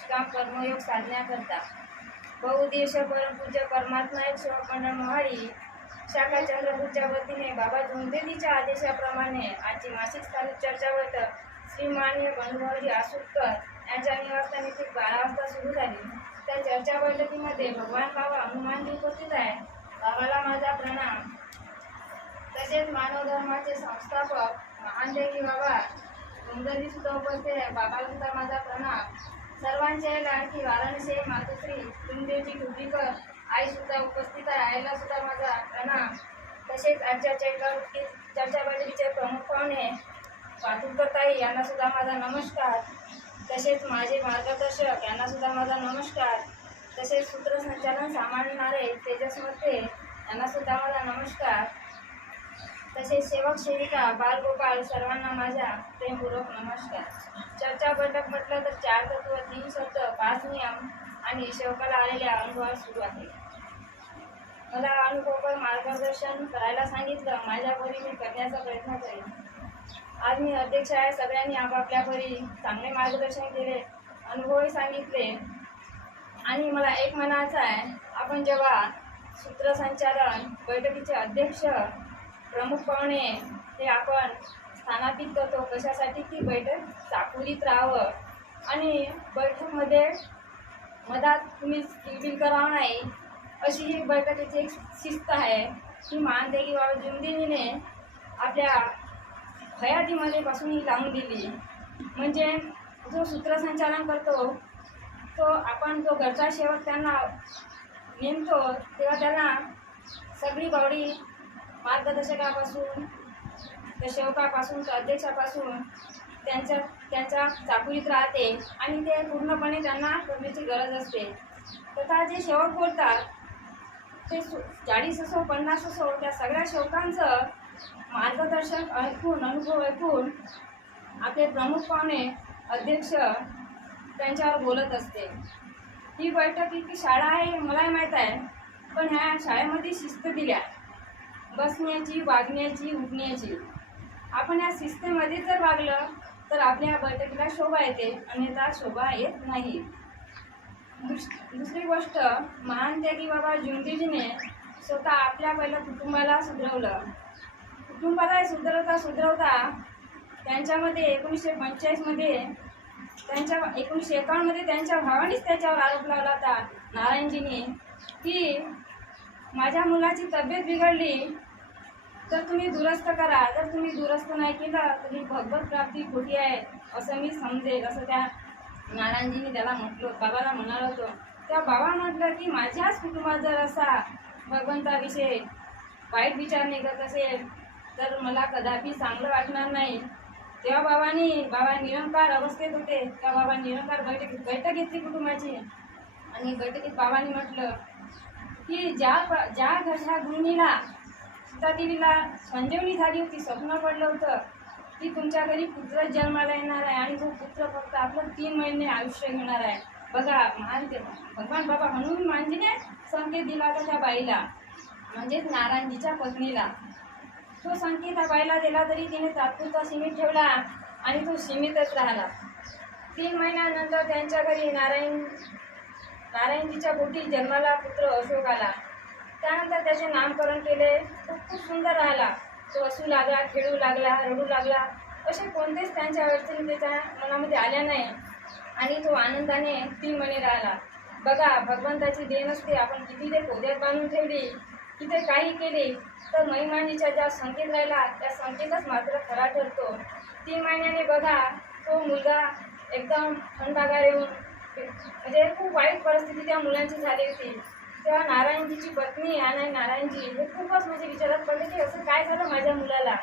निष्काम कर्मयोग साधण्याकरता बहुउद्देशीय परमपूज्य परमात्मा एक सेवा मंडळ मोहाडी शाखा चंद्रपूरच्या वतीने बाबा झुंदेजीच्या आदेशाप्रमाणे आजची मासिक स्थानिक चर्चा बैठक श्री माननीय बंधुभाऊजी आसुटकर यांच्या निवासस्थानी ठीक 12 वाजता सुरू झाली। त्या चर्चा बैठकीमध्ये भगवान बाबा हनुमानजी उपस्थित आहे। बाबाला माझा प्रणाम। तसेच मानव धर्माचे संस्थापक महान देवी बाबा झुंदेजी सुद्धा उपस्थित आहे। बाबाला सुद्धा माझा प्रणाम। सर्वांचे लाडकी वाराणसी मातोश्री झुंदेजी टुबीकर आई सुद्धा उपस्थित आहे। आईला सुद्धा माझा प्रणाम। तसेच आजच्या चर्चा बैठकीचे प्रमुख पाहुणे वातुरताई यांना सुद्धा माझा नमस्कार। तसेच माझे मार्गदर्शक यांना सुद्धा माझा नमस्कार। तसेच सूत्रसंचालन सांभाळणारे तेजस मते यांना सुद्धा माझा नमस्कार। तसेच सेवक सेविका बालगोपाल सर्वांना माझा प्रेमपूर्वक नमस्कार। चर्चा बैठक म्हटलं तर 4 तत्व 3 शब्द 5 नियम आणि सेवकाला आलेल्या अनुभव सुरू आहे। मला अनुभवपर मार्गदर्शन करायला सांगितलं। माझ्या परी मी करण्याचा प्रयत्न करेन। आज मी अध्यक्ष आहे। सगळ्यांनी आपापल्या परी चांगले मार्गदर्शन केले, अनुभवही सांगितले आणि मला एक म्हणायचं आहे, आपण जेव्हा सूत्रसंचालन बैठकीचे अध्यक्ष प्रमुख पाहुणे हे आपण स्थानापित करतो कशासाठी की बैठक चाकुरीत राहावं आणि बैठकमध्ये मधात तुम्ही किलबिल करावं नाही अशी ही बैठकीची एक शिस्त आहे। ही महान देवी बाबा झुंदेजीने आपल्या हयातीमध्ये पासून ही लावून दिली। म्हणजे जो सूत्रसंचालन करतो तो आपण जो घरचा सेवक त्यांना नेमतो तेव्हा त्यांना सगळी बॉडी मार्गदर्शकापासून त्या सेवकापासून त्या अध्यक्षापासून त्यांच्या चाकुरीत राहते आणि ते पूर्णपणे त्यांना करण्याची गरज असते। तथा जे सेवक बोलतात ते 40 असो 50 असो त्या सगळ्या सेवकांचं मार्गदर्शन ऐकून अनुभव ऐकून आपले प्रमुख पाहुणे अध्यक्ष त्यांच्यावर बोलत असते। ही बैठक इतकी शाळा आहे मलाही माहीत आहे, पण ह्या शाळेमध्ये शिस्त दिल्या बसण्याची, वागण्याची, उठण्याची। आपण या शिस्तेमध्ये जर वागलं तर आपल्या बैठकीला शोभा येते, अन्यथा शोभा येत नाही। दुसरी गोष्ट, महान त्यागी बाबा झुंदेजीने स्वतः आपल्या पहिल्या कुटुंबाला सुधरवलं। कुटुंबाला सुधरवता त्यांच्यामध्ये 1945 मध्ये 1951 मध्ये त्यांच्या भावानेच त्याच्यावर आरोप लावला होता नारायणजींनी की माझ्या मुलाची तब्येत बिघडली तर तुम्ही दुरुस्त करा, जर तुम्ही दुरुस्त नाही केलं तर ही भगवत प्राप्ती खोटी आहे असं मी समजेल, असं त्या नारायणजींनी त्याला म्हटलं, बाबाला म्हणाल होतं। त्या बाबा म्हटलं की माझ्याच कुटुंबात जर असा भगवंताविषयी वाईट विचार निघत असेल तर मला कदापि चांगलं वाटणार नाही। तेव्हा बाबा निरंकार अवस्थेत होते। त्या बाबा निरंकार बैठक घेतली कुटुंबाची आणि बैठकीत बाबांनी म्हटलं की ज्या घरच्या गृहिणीला सीतादेवीला संजीवनी झाली होती, स्वप्न पडलं होतं की तुमच्या घरी पुत्र जन्माला येणार आहे आणि तो पुत्र फक्त आपलं 3 महिने आयुष्य घेणार आहे। बघा भगवान बाबा हनुमानजीने संकेत दिला होता त्या बाईला, म्हणजेच नारायणजीच्या पत्नीला। तो संकेत त्या बाईला दिला तरी तिने तात्पुरता सीमित ठेवला आणि तो सीमितच राहिला। 3 महिन्यानंतर त्यांच्या घरी नारायणजीच्या पोटी जन्माला पुत्र अशोक आला। त्यानंतर त्याचे नामकरण केले। तो खूप सुंदर राहिला। तो हसू लागला, खेळू लागला, रडू लागला, असे कोणतेच त्यांच्या अडचणी त्याच्या मनामध्ये आल्या नाही आणि तो आनंदाने 3 महिने राहिला। बघा भगवंताची देण असते। आपण किती ते पोद्यात बांधून ठेवली, किती काही केले तर महिमानीचा ज्या संकेत राहिला त्या संकेतच मात्र खरा ठरतो। 3 महिन्याने बघा तो मुलगा एकदम थंडागार येऊन म्हणजे खूप वाईट परिस्थिती त्या मुलांची झाली होती। तेव्हा नारायणजीची पत्नी आणि नारायणजी हे खूपच म्हणजे विचारात पडले की असं काय झालं माझ्या मुलाला।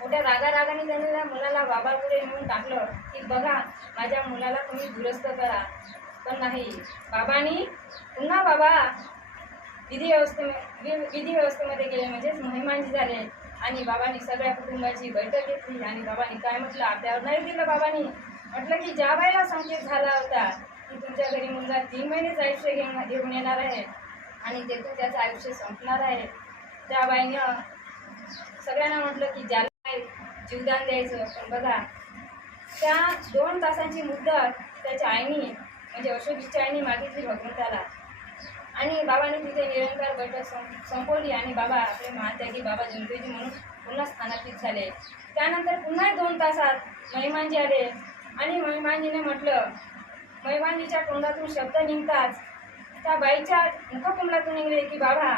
मोठ्या रागाने त्यांनी त्या मुलाला बाबापुढे नेऊन टाकलं की बघा माझ्या मुलाला तुम्ही दुरुस्त करा, पण नाही। बाबांनी पुन्हा बाबा विधी व्यवस्थेमध्ये गेले, म्हणजेच महिमांजी झाले आणि बाबांनी सगळ्या कुटुंबाची बैठक घेतली आणि बाबांनी काय म्हटलं, आपल्यावर नाही दिलं। बाबांनी म्हटलं की ज्या बाईला संकेत झाला होता की तुमच्या घरी मुलगा 3 महिनेच आयुष्य घेऊन येणार आहे आणि तेथून त्याचं आयुष्य संपणार आहे, त्या बाईनं सगळ्यांना म्हटलं की ज्याला जीवदान द्यायचं, पण बघा त्या 2 तासांची मुदत त्याच्या आईनी म्हणजे अशोकजीच्या आईनी मागितली भगवंताला. आणि बाबांनी तिथे निरंकार बैठक संपवली आणि बाबा आपले महात्यागी बाबा झुंजूजी म्हणून पुन्हा स्थानापित झाले. त्यानंतर पुन्हा 2 तासात महिमानजी आले आणि महिमानजीने म्हटलं, महिमानजीच्या तोंडातून शब्द निघताच त्या बाईच्या मुखकमलातून निघले की बाबा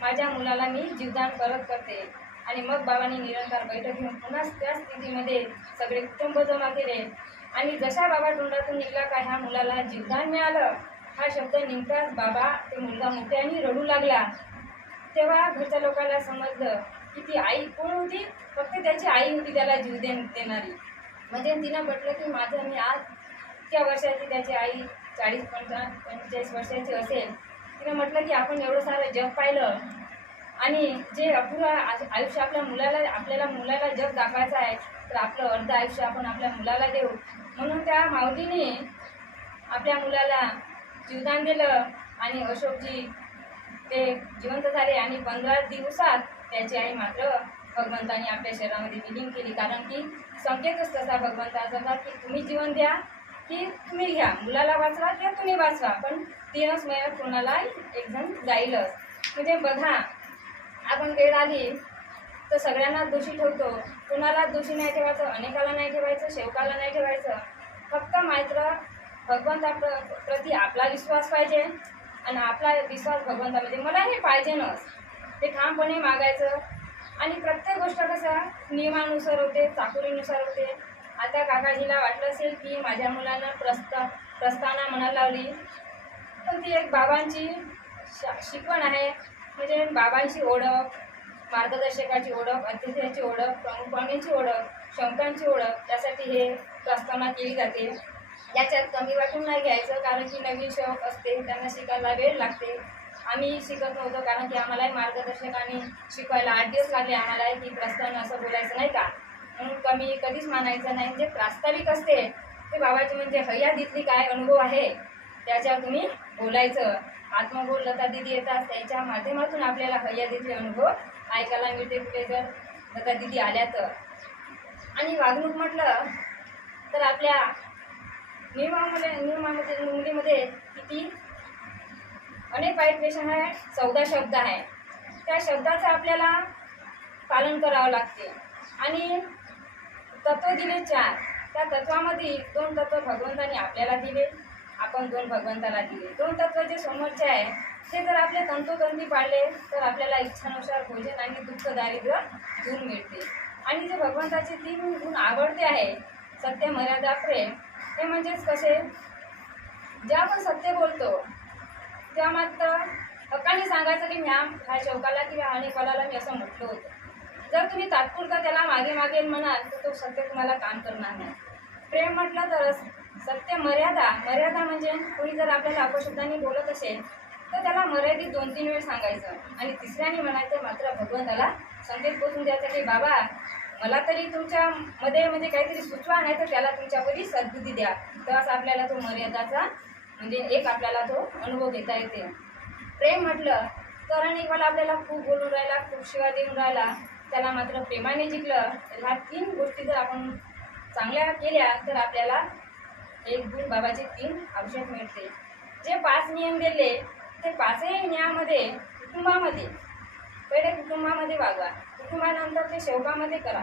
माझ्या मुलाला मी जीवदान परत करते. आणि मग बाबांनी निरंकार बैठक घेऊन पुन्हा त्या स्थितीमध्ये सगळे कुटुंब जमा केले आणि जशा बाबा तोंडातून निघला का ह्या मुलाला जीवदान मिळालं हा शब्द निघताच बाबा ते मुलगा मोठ्याने रडू लागला. तेव्हा घरच्या लोकांना समजलं की ती आई कोण होती, फक्त त्याची आई होती त्याला जीव देणारी. म्हणजे तिनं म्हटलं की माझं मी आज त्या वर्षाची त्याची आई 40-45 वर्षाची असेल. तिनं म्हटलं की आपण एवढं सारं जग पाहिलं आणि जे अपुरं आयुष्य आपल्याला मुलाला जग दाखवायचं आहे तर आपलं अर्ध आयुष्य आपण आपल्या मुलाला देऊ. म्हणून त्या माऊलीने आपल्या मुलाला जीवदान दिलं आणि अशोकजी ते जिवंत झाले आणि 15 दिवसात त्याची आई मात्र भगवंताने आपल्या शरीरामध्ये विलीन केली. कारण की संकेतच तसा भगवंताचा होता की तुम्ही जीवन द्या की तुम्ही घ्या, मुलाला वाचवा किंवा तुम्ही वाचवा, पण 3च महिन्यात कोणाला एक जण जाईलच. म्हणजे बघा आपण वेळ आली तर सगळ्यांना दोषी ठेवतो, कोणाला दोषी नाही ठेवायचं, अनेकाला नाही ठेवायचं, शेवकाला नाही ठेवायचं. फक्त मात्र भगवंताप्रती आपला विश्वास पाहिजे आणि आपला विश्वास भगवंतामध्ये मला हे पाहिजेनच ते ठामपणे मागायचं. आणि प्रत्येक गोष्ट कसं नियमानुसार होते, चाकोरीनुसार होते. आता काकाजीला वाटलं असेल की माझ्या मुलांना प्रस्तावना म्हणायला लावली, पण ती एक बाबांची शिकवण आहे. म्हणजे बाबांची ओळख, मार्गदर्शकाची ओळख, अतिथ्याची ओळख, प्रमुख स्वामींची ओळख, शंकांची ओळख, त्यासाठी हे प्रस्तावना केली जाते. याच्यात कमी वाटून नाही घ्यायचं, कारण की नवीन सेवक असते त्यांना शिकायला वेळ लागते. आम्ही शिकत नव्हतो कारण की आम्हालाही मार्गदर्शकांनी शिकवायला 8 दिवस लागले आम्हाला की प्रस्तावना असं बोलायचं नाही का, म्हणून कमी कधीच मानायचं नाही. जे प्रास्ताविक असते ते बाबाची म्हणजे हयातीतली काय अनुभव आहे त्याच्यावर तुम्ही बोलायचं. आत्मबोध लता दिदी येतात त्याच्या माध्यमातून आपल्याला हयातीतले अनुभव ऐकायला मिळते कुठे जर लता दिदी आल्या तर. आणि वागणूक म्हटलं तर आपल्या नियमामध्ये मुलीमध्ये किती अनेक वाईट वेषण आहे, 14 शब्द आहे. त्या शब्दाचं आपल्याला पालन करावं लागते. आणि तत्व दिले 4, त्या तत्वामध्ये 2 तत्व भगवंताने आपल्याला दिले, आपण 2 भगवंताला दिले. 2 तत्व जे समोरचे आहे ते जर आपले तंतोतंती पाळले तर आपल्याला इच्छानुसार भोजन आणि दुःख दारिद्र्य दूर मिळते. आणि जे भगवंताचे 3 गुण आवडते आहे, सत्य, मर्यादा, प्रेम, ते म्हणजेच कसे जे आपण सत्य बोलतो तेव्हा मात्र हक्काने सांगायचं की ह्या शौकाला किंवा अनेकाला मी असं म्हटलं होतं. जर तुम्ही तात्पुरता त्याला मागे मागे म्हणाल तर तो सत्य तुम्हाला काम करणार नाही. प्रेम म्हटलं तर सत्य, मर्यादा म्हणजे कोणी जर आपल्याला अपशब्दांनी बोलत असेल तर त्याला मर्यादित 2-3 वेळ सांगायचं आणि तिसऱ्याने म्हणायचं मात्र भगवंताला संकेत पोचून द्यायचा की बाबा मला तरी तुमच्यामध्ये म्हणजे काहीतरी सुचवा, नाही तर त्याला तुमच्यापरी सद्बुद्धी द्या. तेव्हाच आपल्याला तो मर्यादाचा म्हणजे एक आपल्याला तो अनुभव घेता येते. प्रेम म्हटलं तर अनेकवेळा आपल्याला खूप बोलून राहिला, खूप शिवा देऊन राहिला, त्याला मात्र प्रेमाने जिंकलं तर ह्या 3 गोष्टी जर आपण चांगल्या केल्या तर आपल्याला एक गुण बाबाचे 3 औषध मिळते. जे 5 नियम दिले ते 5ही नियमामध्ये कुटुंबामध्ये पहिले कुटुंबामध्ये वागवा, कुटुंबानंतर ते शौकामध्ये करा,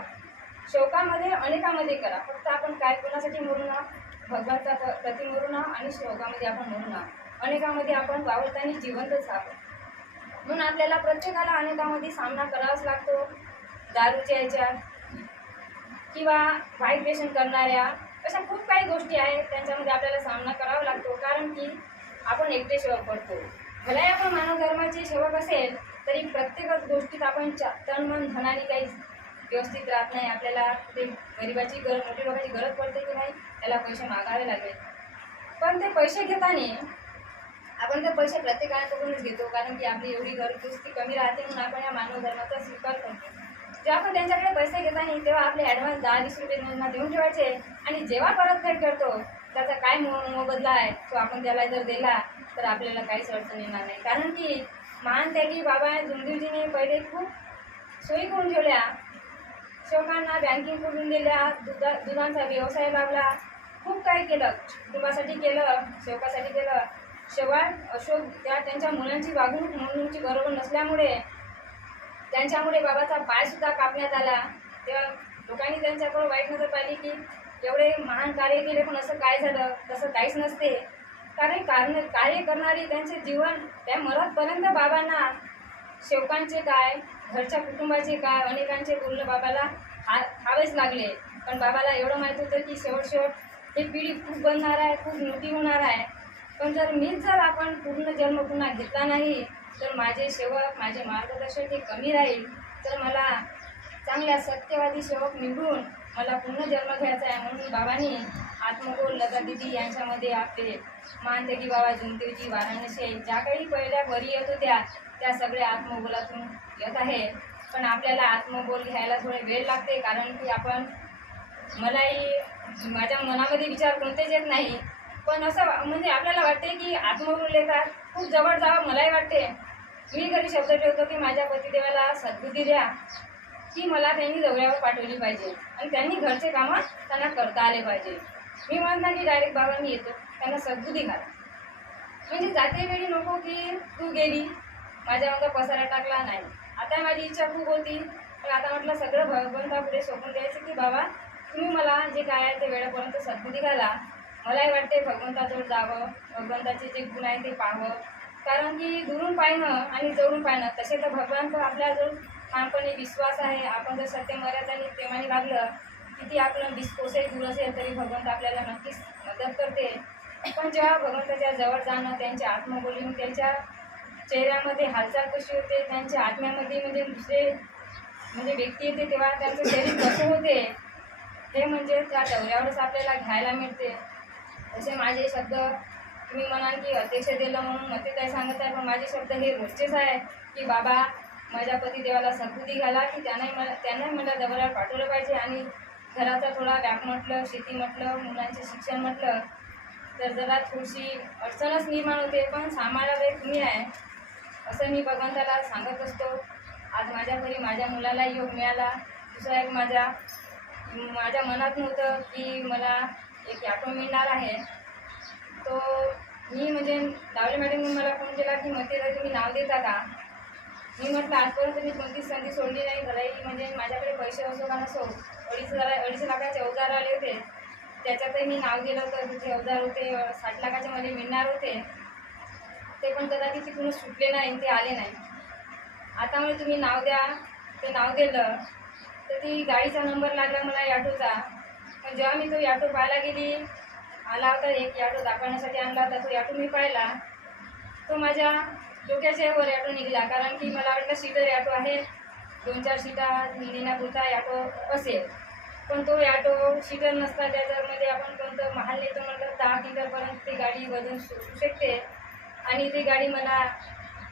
शौकामध्ये अनेकामध्ये करा. फक्त आपण काय कोणासाठी मरू ना, भगवंता प्रति मरू ना आणि शौकामध्ये आपण मरू ना, अनेकामध्ये आपण वावरताना जिवंतच आहोत. म्हणून आपल्याला प्रत्येकाला अनेकामध्ये सामना करावाच लागतो. दारूच्या ह्याच्यात किंवा वाईट व्यसन करणाऱ्या अशा खूप काही गोष्टी आहेत त्यांच्यामध्ये आपल्याला सामना करावा लागतो. कारण की आपण एकटे सेवक पडतो. भलाही आपण मानव धर्माचे सेवक असेल तरी प्रत्येकच गोष्टीत आपण तन मन धनाने काही व्यवस्थित राहत नाही. आपल्याला ते गरिबाची मोठी लोकांची गरज पडते की नाही, त्याला पैसे मागावे लागेल. पण ते पैसे घेताना आपण ते पैसे प्रत्येकाकडूनच घेतो, कारण की आपली एवढी गरजोस्ती कमी राहते म्हणून आपण या मानव धर्माचा स्वीकार करतो. जेव्हा आपण त्यांच्याकडे पैसे घेताना तेव्हा आपले ॲडव्हान्स 10-20 रुपये त्यांना देऊन ठेवायचे आणि जेव्हा परतफेड करतो त्याचा काय मोबदला आहे तो आपण त्याला जर दिला तर आपल्याला काहीच अडचण येणार नाही. कारण की महान त्यागी बाबा झुंजूजीने पहिले खूप सोयी करून ठेवल्या. शोकांना बँकिंग करून दिल्या, दुधांचा व्यवसाय लावला, खूप काही केलं, कुटुंबासाठी केलं, शोकासाठी केलं. शेवट अशोक त्यांच्या मुलांची वागणूक म्हणूनची बरोबर नसल्यामुळे त्यांच्यामुळे बाबाचा पाय सुद्धा कापण्यात आला. तेव्हा लोकांनी त्यांच्याकडे वाईट नजर पाहिली की एवढे महान कार्य केले पण असं काय झालं. तसं काहीच नसते. कारण कार्य करणारी त्यांचे जीवन त्या मरतपर्यंत बाबांना शेवकांचे काय, घरच्या कुटुंबाचे काय, अनेकांचे बोलणं बाबाला खावेच लागले. पण बाबाला एवढं माहीत होतं की शेवट ही पिढी खूप बनणार आहे, खूप मोठी होणार आहे. पण जर आपण पूर्ण जन्म पुन्हा घेतला नाही तर माझे सेवक, माझे मार्गदर्शक हे कमी राहील. तर मला चांगल्या सत्यवादी सेवक निवडून मला पूर्ण जन्म घ्यायचा आहे. म्हणून बाबांनी आत्मगोल लता दिदी यांच्यामध्ये आपले मानदेगी बाबा जुमदेवजी वाराणसी ज्या काही पहिल्या वरी येत होत्या त्या सगळ्या आत्मगोलातून येत आहे. पण आपल्याला आत्मगोल घ्यायला थोडे वेळ लागते. कारण की माझ्या मनामध्ये विचार कोणतेच येत नाही. पण असं म्हणजे आपल्याला वाटते की आत्मगोल येतात, खूप जवळ जावं मलाही वाटते. मी घरी शब्द ठेवतो की माझ्या पतिदेवाला सद्बुद्धी द्या की मला त्यांनी दौऱ्यावर पाठवली पाहिजे आणि त्यांनी घरचे कामं त्यांना करता आले पाहिजे. मी म्हणत नाही की डायरेक्ट बाबा मी येतो, त्यांना सद्बुद्धी घाला. म्हणजे जाते वेळी नको की तू गेली माझ्या पसारा टाकला नाही. आता माझी इच्छा खूप होती, पण आता म्हटलं सगळं भगवंतापुढे सोपून द्यायचं की बाबा तुम्ही मला जे काय आहे ते वेळेपर्यंत सद्बुद्धी घाला. मलाही वाटते भगवंताजवळ जावं, भगवंताचे जे गुण आहे ते पाहावं. कारण की दुरून पाहणं आणि जवळून पाहणं तसे तर भगवान तर आपल्याजवळ ठामपणे विश्वास आहे. आपण जर सत्य मर्यादाने प्रेमाने वागलं, किती आपलं विस्कोसही दूर असेल तरी भगवंत आपल्याला नक्कीच मदत करते. पण जेव्हा भगवंताच्या जवळ जाणं, त्यांच्या आत्मबोलीने त्यांच्या चेहऱ्यामध्ये हालचाल कशी होते, त्यांच्या आत्म्यामध्ये म्हणजे दुसरे व्यक्ती येते तेव्हा त्यांचं शरीर कसं होते हे म्हणजे त्या दौऱ्यावरच आपल्याला घ्यायला मिळते. तसे माझे शब्द तुम्ही म्हणाल की अध्यक्ष दिलं म्हणून मग ते काय सांगत आहे, पण माझे शब्द हे रोजचेच आहे की बाबा माझ्या पतिदेवाला सद्बुद्धी घाला की त्यांनाही मला दौऱ्यावर पाठवलं पाहिजे. आणि घराचा थोडा व्याप म्हटलं, शेती म्हटलं, मुलांचे शिक्षण म्हटलं तर जरा थोडीशी अडचणच निर्माण होते. पण सांभाळायला तुम्ही आहे असं मी भगवंताला सांगत असतो. आज माझ्या घरी माझ्या मुलाला योग मिळाला. दुसरा एक माझ्या मनात नव्हतं की मला एक ॲटो मिळणार आहे. तो मी म्हणजे दावले मॅडमने मला फोन केला की मते तुम्ही नाव देता का. मी म्हटलं आजपर्यंत मी कोणतीच संधी सोडली नाही. भलेही म्हणजे माझ्याकडे पैसे असो का नसो, 2.5 लाखाचे अवजार आले होते, त्याच्यातही मी नाव दिलं होतं. तिथे अवजार होते 60 लाखाचे मला मिळणार होते, ते पण कदाचित तिथून सुटले नाही, ते आले नाही. आता म्हणजे तुम्ही नाव द्या, ते नाव दिलं तर ती गाडीचा नंबर लागला मला ॲटोचा. पण जेव्हा मी तो ॲटो पाहायला गेली, आला होता एक ॲटो दाखवण्यासाठी आणला होता, तो ॲटो मी पाहिला, तो माझ्या डोक्याच्या वर ॲटो निघाला. कारण की मला वाटलं सीटर ॲटो आहे, 2-4 सीटा नेण्यापुरता ॲटो असेल. पण तो ॲटो सीटर नसता, त्याच्यामध्ये आपण कोणतं महाल नेतो म्हटलं 10 सीटरपर्यंत ती गाडी वजन सुटू शकते. आणि ती गाडी मला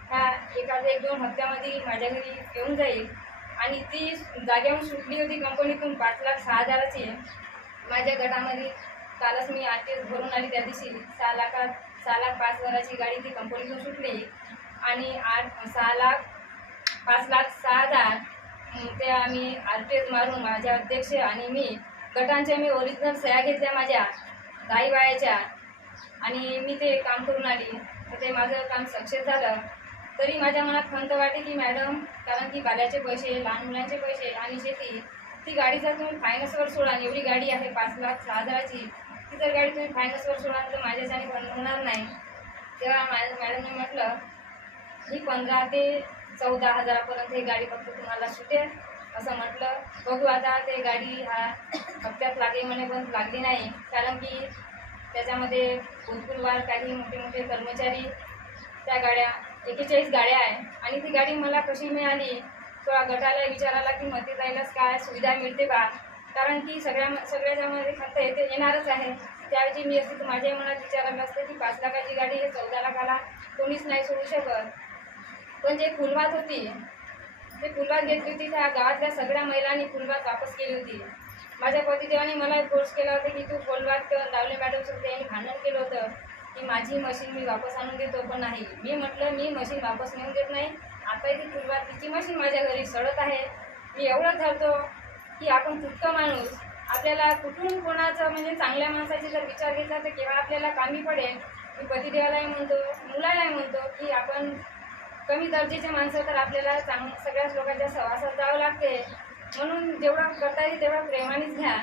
ह्या 1-2 हप्त्यामध्ये माझ्या घरी येऊन जाईल. आणि ती जाग्याहून सुटली होती कंपनीतून 5,06,000ची. माझ्या गटामध्ये कालच मी आरटीएस भरून आली त्या दिवशी 6,05,000ची गाडी ती कंपनीतून सुटली. आणि 5,06,000 ते आम्ही आरटीएस मारून माझ्या अध्यक्ष आणि मी गटांच्या मी ओरिजिनल सह्या घेतल्या माझ्या दाई बायाच्या, आणि मी ते काम करून आली. तर ते माझं काम सक्सेस झालं. तरी माझ्या मनात खंत वाटते की मॅडम, कारण की बाल्याचे पैसे, लहान मुलांचे पैसे आणि शेती, ती गाडी जर तुम्ही फायनान्सवर सोडाल, एवढी गाडी आहे 5,06,000ची, ती जर गाडी तुम्ही फायनान्सवर सोडाल तर माझ्याच्याने होणार नाही. तेव्हा मॅडमने म्हटलं ही 15,000 ते 14,000पर्यंत ही गाडी फक्त तुम्हाला सुटेल असं म्हटलं. बघू आता ते गाडी हप्त्यात लागली म्हणे, पण लागली नाही. कारण की त्याच्यामध्ये भूतपूर्वार काही मोठे कर्मचारी, त्या गाड्या 41 गाड्या आहे. आणि ती गाडी मला कशी मिळाली, किंवा गटाला विचारायला की मते जायलाच काय सुविधा मिळते का. कारण की सगळ्याच्यामध्ये खंत येणारच आहे. त्याऐवजी मी असते तर माझ्याही मनात विचारायला असते की 5 लाखाची गाडी हे 14 लाखाला कोणीच नाही सोडू शकत. पण जे फुलवात होती, ते फुलवात घेतली होती, त्या गावातल्या सगळ्या महिलांनी फुलवात वापस केली होती. माझ्या पतिदेवाने मला फोर्स केला होता की तू फुलवात लावले मॅडमसोबत त्यांनी भांडण केलं होतं की माझी मशीन मी वापस आणून देतो. पण नाही, मी म्हटलं मी मशीन वापस नेऊन देत नाही. आता ती फुलवात तिची मशीन माझ्या घरी सडत आहे. मी एवढंच धरतो की आपण तुटतो माणूस, आपल्याला कुठून कोणाचं म्हणजे चांगल्या माणसाचे जर विचार घेतला तर केव्हा आपल्याला कामी पडेल. मी पतिदेवालाही म्हणतो, मुलालाही म्हणतो की आपण कमी दर्जाचे माणसं तर आपल्याला सगळ्याच लोकांच्या सहवासात जावं लागते. म्हणून जेवढं करता येईल तेवढं प्रेमानेच घ्या.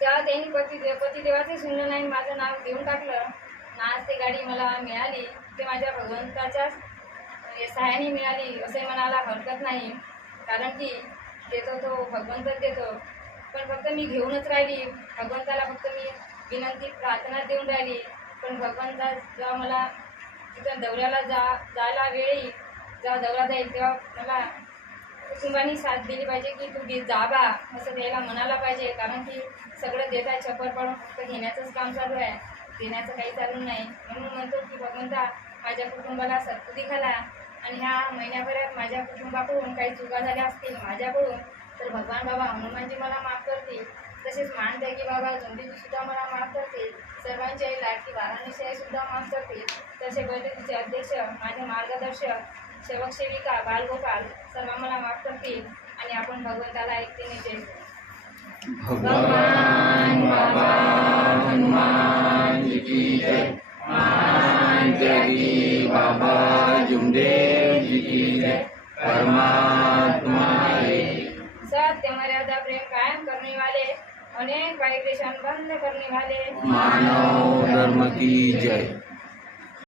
तेव्हा त्यांनी पतिदेवाचे सुनलं नाही, माझं नाव देऊन टाकलं. आज ते गाडी मला मिळाली ते माझ्या भगवंताच्याच सहाय्याने मिळाली असंही म्हणायला हरकत नाही. कारण की देतो तो भगवंतच देतो. पण फक्त मी घेऊनच राहिली, भगवंताला फक्त मी विनंती प्रार्थना देऊन राहिली. पण भगवंता जेव्हा मला तिथं दौऱ्याला जायला वेळ येईल, जेव्हा दौरा जाईल तेव्हा मला कुटुंबाने साथ दिली पाहिजे की तू जा बा असं द्यायला म्हणायला पाहिजे. कारण की सगळं देत आहे, छप्पर पडून फक्त घेण्याचंच काम चालू आहे, देण्याचं काही चालू नाही. म्हणून म्हणतो की भगवंता माझ्या कुटुंबाला सद्बुद्धी घाला आणि ह्या महिन्याभरात माझ्या कुटुंबाकडून काही चुका झाल्या असतील माझ्याकडून तर भगवान बाबा हनुमानजी मला माफ करतील. तसेच मानदैकी बाबा जोंधेजी सुद्धा मला माफ करतील. सर्वांची आई लाडकी वाराणसी आई सुद्धा माफ करतील. तसे बैठकीचे अध्यक्ष, माझे मार्गदर्शक, सेवक सेविका, बालगोपाल सर्व मला माफ करतील आणि आपण भगवंताला ऐकते जय भगवान बाबा हनुमान जी की जय, महान त्यागी बाबा जुमदेव जी की जय, परमात्मा एक। सत्य मर्यादा प्रेम कायम करने वाले, अनेक वाइब्रेशन बंद करने वाले, मानव धर्म की जय।